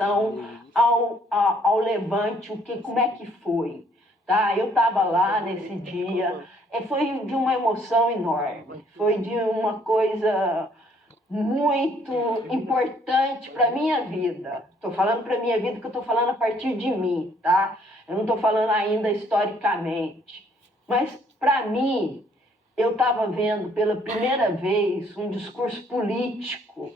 relação ao levante, como é que foi. Tá? Eu estava lá nesse dia, foi de uma emoção enorme, foi de uma coisa muito importante para a minha vida. Estou falando para a minha vida que eu estou falando a partir de mim, tá? Eu não estou falando ainda historicamente. Mas, para mim, eu estava vendo pela primeira vez um discurso político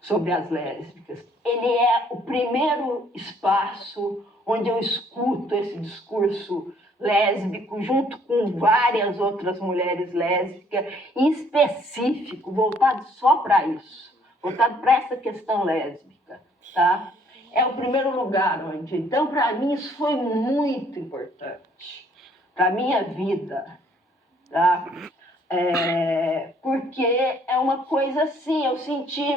sobre as lésbicas. Ele é o primeiro espaço onde eu escuto esse discurso lésbico, junto com várias outras mulheres lésbicas, em específico, voltado só para isso, voltado para essa questão lésbica, tá? É o primeiro lugar onde... Então, para mim, isso foi muito importante, para a minha vida, tá? Porque é uma coisa assim, eu sentia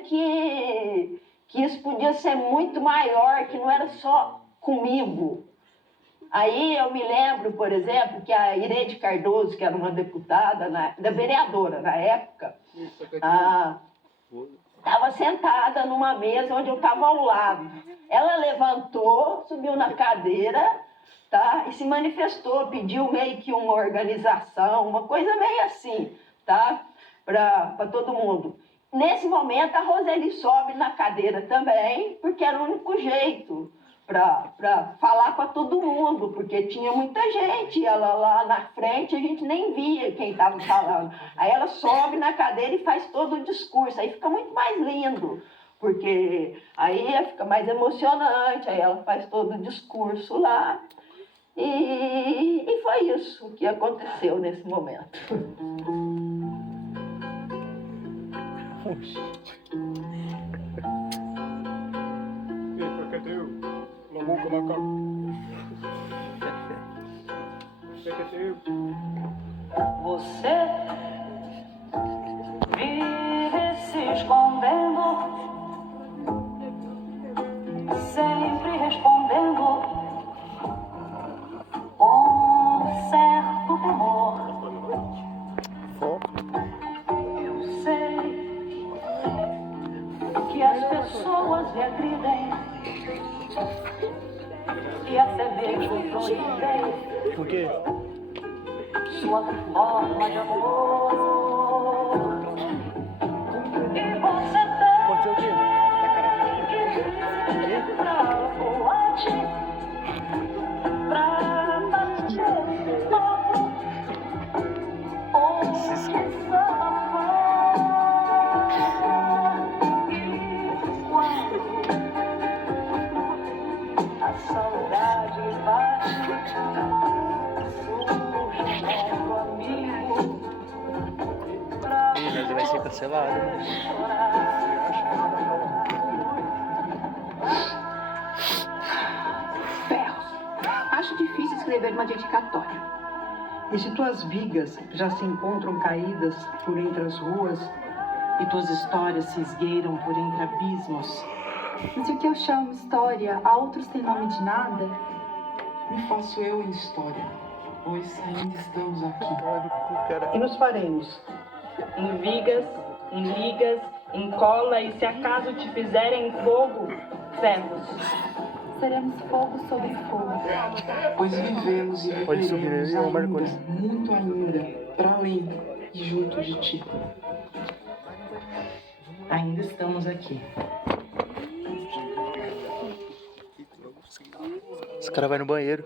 que isso podia ser muito maior, que não era só comigo. Aí eu me lembro, por exemplo, que a Irene Cardoso, que era uma deputada, vereadora na época, estava sentada numa mesa onde eu estava ao lado. Ela levantou, subiu na cadeira, tá? E se manifestou, pediu meio que uma organização, uma coisa meio assim, tá? Para todo mundo. Nesse momento, a Roseli sobe na cadeira também, porque era o único jeito para falar com todo mundo, porque tinha muita gente, ela lá na frente, a gente nem via quem estava falando. Aí ela sobe na cadeira e faz todo o discurso, aí fica muito mais lindo, porque aí fica mais emocionante, aí ela faz todo o discurso lá. E foi isso que aconteceu nesse momento. Você vive se escondendo, sempre respondendo com certo temor. Eu sei que as pessoas me agridem e até mesmo proíbem. Por quê? Sua forma de amor. E você Aconteceu o quê? tem pra boate, pra bater fogo, ou desabafar. E quando a saudade bate, Ele vai ser cancelado. Ferros. Acho difícil escrever uma dedicatória. E se tuas vigas já se encontram caídas por entre as ruas e tuas histórias se esgueiram por entre abismos, Mas o que eu chamo história, a outros têm nome de nada? me faço eu em história, pois ainda estamos aqui. E nos faremos. Em vigas, em ligas, em cola, e se acaso te fizerem fogo, ferros. Seremos fogo sobre fogo. Pois vivemos e Pode subir viveremos aí, ô ainda, Marconi. muito ainda, para além e junto de ti. Ainda estamos aqui. Esse cara vai no banheiro.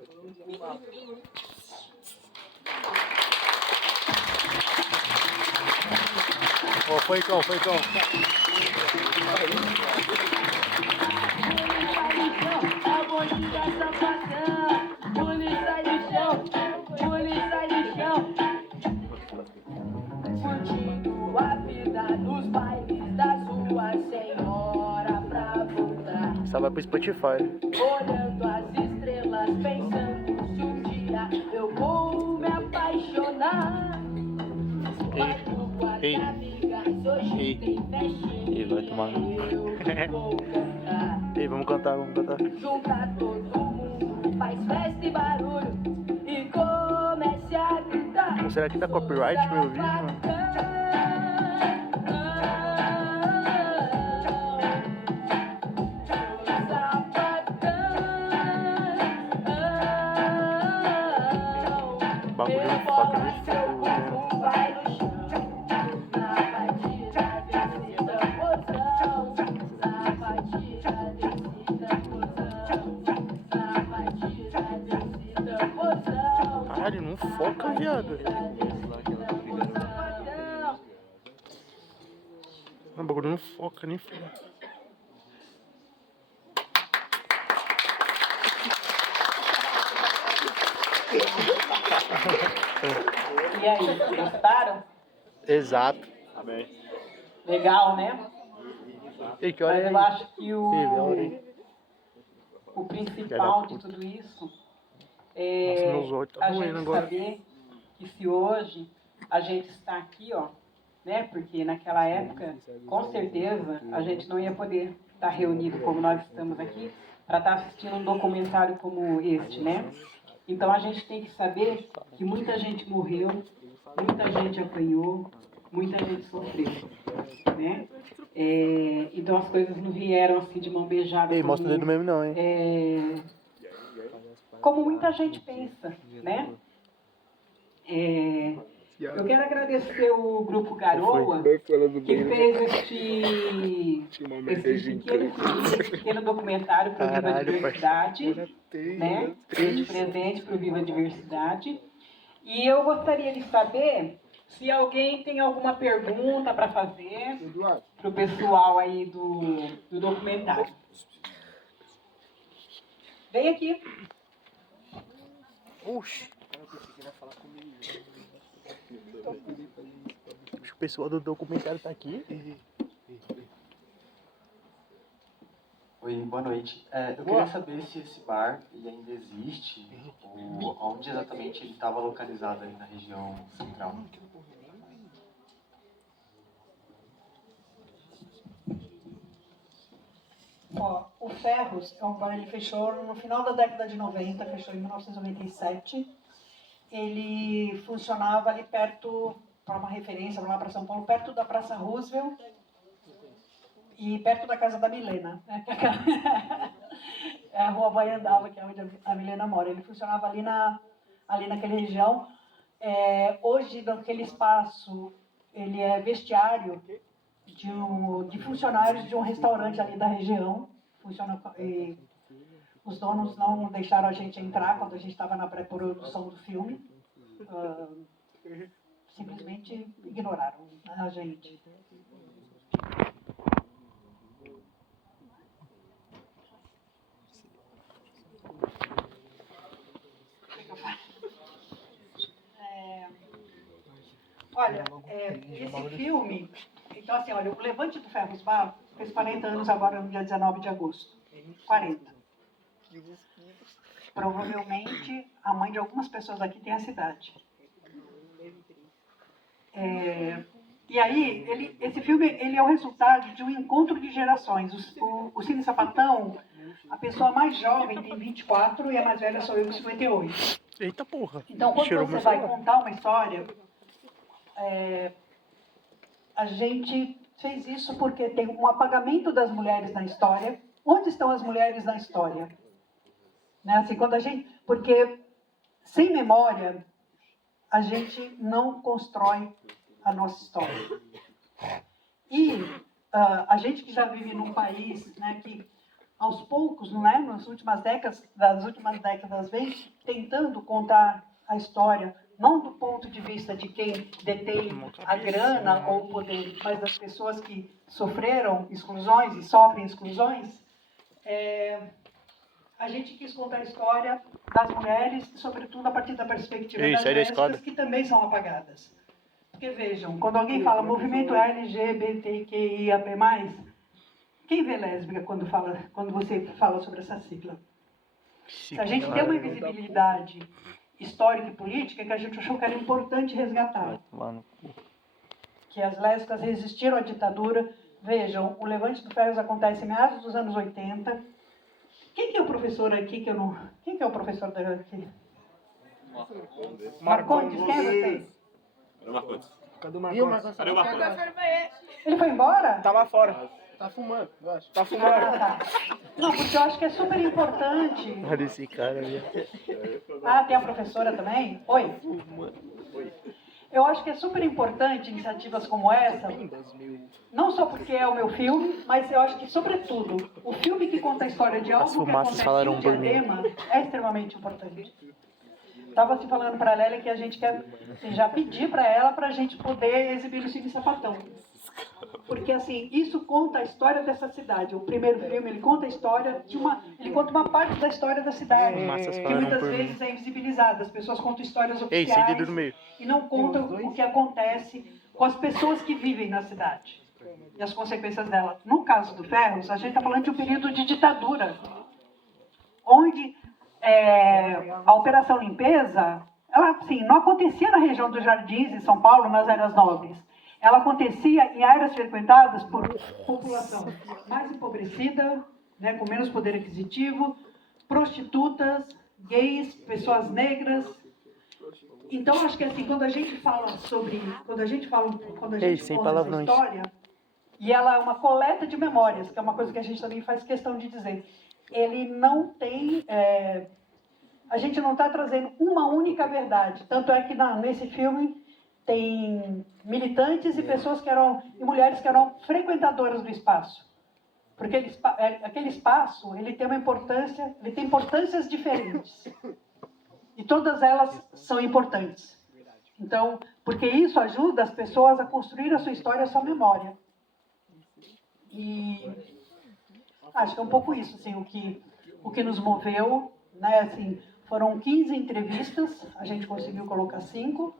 Ó, foi cão, foi cão. A bandida sapatão, polícia de chão, polícia de chão. Curtindo a vida nos bailes da sua senhora pra voltar. Só vai pro Spotify. Olhando as estrelas, pensando se um dia eu vou me apaixonar. Ei, ei, ei, vai tomar no Ei, vamos cantar, vamos cantar. Junta todo mundo, faz festa e barulho e comece a gritar. Pô, será que dá copyright pro meu vídeo, mano? bola, seu corpo vai no chão. Na batida, descida, botão. Na batida, descida, botão. Na batida, descida, botão. Caralho, não foca, viado. O bagulho não foca, nem foca. E aí, gostaram? Exato. Legal, né? E que hora Mas é eu aí? acho que o principal de tudo isso é Nossa, meus olhos tá a doendo gente agora. saber que se hoje a gente está aqui, ó, né? Porque naquela época, com certeza, a gente não ia poder estar reunido como nós estamos aqui para estar assistindo um documentário como este, né? Então a gente tem que saber que muita gente morreu, muita gente apanhou, muita gente sofreu, né? Então as coisas não vieram assim de mão beijada. Ei, mostra o dedo mesmo não, hein? Como muita gente pensa, né? Eu quero agradecer o Grupo Garoa, que fez esse pequeno documentário para o Viva a Caralho, Diversidade, né? De presente para o Viva a Diversidade. E eu gostaria de saber se alguém tem alguma pergunta para fazer para o pessoal aí do documentário. Vem aqui. Oxi. Acho que o pessoal do documentário tá aqui. Oi, boa noite. Eu queria saber se esse bar ele ainda existe ou onde exatamente ele estava localizado ali na região central. Ó, o Ferros é um bar, ele fechou no final da década de 90, fechou em 1997. Ele funcionava ali perto, para uma referência, lá para São Paulo, perto da Praça Roosevelt e perto da casa da Milena, né? É a Rua Baiandava, que é onde a Milena mora. Ele funcionava ali naquela região. Hoje, naquele espaço, ele é vestiário de funcionários de um restaurante ali da região. E os donos não deixaram a gente entrar quando a gente estava na pré-produção do filme. Simplesmente ignoraram a gente. Olha, esse filme, então assim, olha, o Levante do Ferros Bar fez 40 anos agora no dia 19 de agosto. 40. Provavelmente a mãe de algumas pessoas aqui tem essa idade. E aí, esse filme ele é o resultado de um encontro de gerações. O Cine Sapatão, a pessoa mais jovem tem 24 e a mais velha sou eu com 58. Eita porra. Então, quando você vai contar uma história, a gente fez isso porque tem um apagamento das mulheres na história. Onde estão as mulheres na história? Né? Assim, porque sem memória, a gente não constrói a nossa história. E a gente que já vive num país, né, que aos poucos, não é, das últimas décadas vem tentando contar a história, não do ponto de vista de quem detém a grana ou o poder, mas das pessoas que sofreram exclusões e sofrem exclusões. A gente quis contar a história das mulheres, sobretudo a partir da perspectiva das lésbicas, que também são apagadas. Porque vejam, quando alguém fala movimento LGBTQIAP+, quem vê lésbica quando você fala sobre essa sigla? Se a gente tem uma invisibilidade histórica e política que a gente achou que era importante resgatar. Que as lésbicas resistiram à ditadura. Vejam, o Levante do Ferros acontece em meados dos anos 80. Quem que é o professor aqui Quem que é o professor daqui? Marcondes, quem é você? Cadê o Marcondes? Cadê o Marcondes? Cadê o Marcondes? Ele foi embora? Tá lá fora. Tá fumando, eu acho. Ah, tá. Não, porque eu acho que é super importante. Olha esse cara ali. Ah, tem a professora também? Oi. Eu acho que é super importante iniciativas como essa, não só porque é o meu filme, mas eu acho que, sobretudo, o filme que conta a história de algo As que fumaças acontece falaram em por mim. Diadema é extremamente importante. Estava se falando para a Lélia que a gente quer já pedir para ela para a gente poder exibir o Cine Sapatão. Porque, assim, isso conta a história dessa cidade. O primeiro filme, ele conta a história de ele conta uma parte da história da cidade, Massas que falaram muitas por vezes é invisibilizada. As pessoas contam histórias Ei, sem dedo oficiais no meio. e não contam o que acontece com as pessoas que vivem na cidade e as consequências dela. No caso do Ferros, a gente está falando de um período de ditadura, onde a Operação Limpeza, ela, assim, não acontecia na região dos Jardins, em São Paulo, nas áreas nobres. Ela acontecia em áreas frequentadas por população mais empobrecida, né, com menos poder aquisitivo, prostitutas, gays, pessoas negras. Então, acho que, assim, quando a gente Ei, sem conta essa palavrões. história, e ela é uma coleta de memórias, que é uma coisa que a gente também faz questão de dizer. Ele não tem... a gente não está trazendo uma única verdade. Tanto é que nesse filme tem militantes e pessoas e mulheres que eram frequentadoras do espaço. Porque aquele espaço, ele tem importâncias diferentes. E todas elas são importantes. Então, porque isso ajuda as pessoas a construir a sua história, a sua memória. E acho que é um pouco isso, assim, o que nos moveu, né, assim, foram 15 entrevistas, a gente conseguiu colocar 5,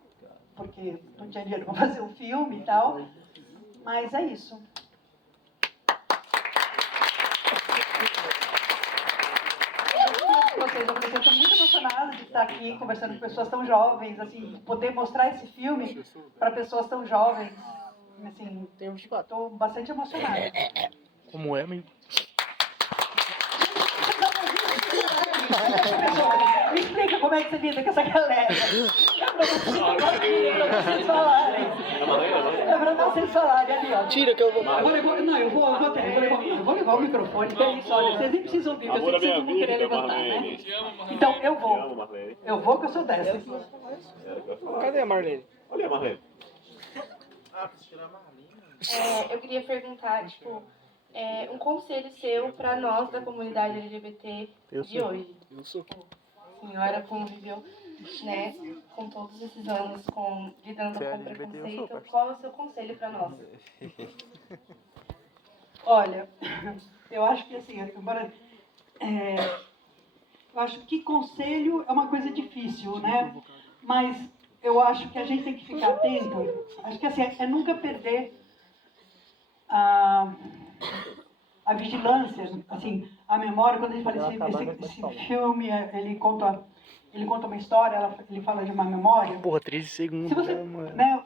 porque não tinha dinheiro para fazer o filme e tal, mas é isso. Eu estou muito emocionada de estar aqui conversando com pessoas tão jovens, assim, de poder mostrar esse filme para pessoas tão jovens. Assim, estou bastante emocionada. Como é, amigo? Me explica como é que você lida com essa galera. É pra vocês falarem ali, ó. Tira que eu vou. Eu vou levar o microfone, que é isso, olha, vocês nem precisam ouvir, porque eu sei que vocês não vão querer levantar, né? Então, eu vou que eu sou dessa. Cadê a Marlene? Olha a Marlene. Eu queria perguntar, tipo, um conselho seu para nós da comunidade LGBT de hoje. A senhora conviveu, né, com todos esses anos lidando com preconceito. Qual é o seu conselho para nós? Olha, eu acho que assim, eu acho que conselho é uma coisa difícil, né? Mas eu acho que a gente tem que ficar atento. Acho que assim, é nunca perder a vigilância, assim, a memória. Quando a gente fala esse filme, ele conta uma história, ele fala de uma memória. Porra, 13 segundos. Se você, né,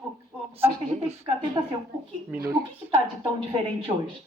acho que a gente tem que ficar atento assim, o que está de tão diferente hoje?